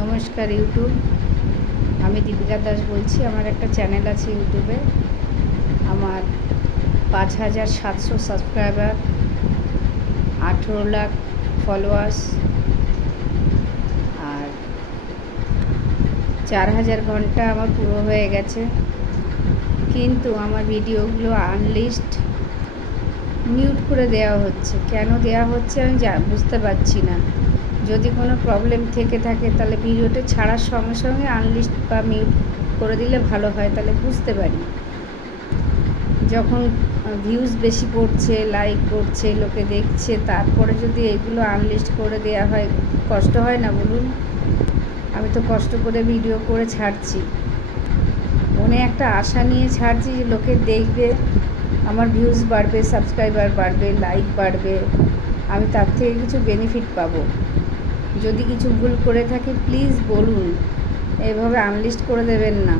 নমস্কার ইউটিউব, আমি দীপিকা দাস বলছি। আমার একটা চ্যানেল আছে ইউটিউবে। আমার 5,700 সাবস্ক্রাইবার, 18 লাখ ফলোয়ার্স আর 4,000 ঘন্টা আমার পুরো হয়ে গেছে। কিন্তু আমার ভিডিওগুলো আনলিস্ট মিউট করে দেওয়া হচ্ছে। কেন দেওয়া হচ্ছে আমি বুঝতে পারছি না। যদি কোনো প্রবলেম থেকে থাকে তাহলে ভিডিওটা ছাড়ার সঙ্গে সঙ্গে আনলিস্ট বা মিউট করে দিলে ভালো হয়, তাহলে বুঝতে পারি। যখন ভিউজ বেশি পড়ছে, লাইক করছে, লোকে দেখছে, তারপরে যদি এগুলো আনলিস্ট করে দেওয়া হয়, কষ্ট হয় না বলুন? আমি তো কষ্ট করে ভিডিও করে ছাড়ছি, মনে একটা আশা নিয়ে ছাড়ছি যে লোকে দেখবে, আমার ভিউজ বাড়বে, সাবস্ক্রাইবার বাড়বে, লাইক বাড়বে, আমি তার থেকে কিছু বেনিফিট পাবো। যদি কিছু ভুল করে থাকি প্লিজ বলুন, এভাবে আনলিস্ট করে দেবেন না।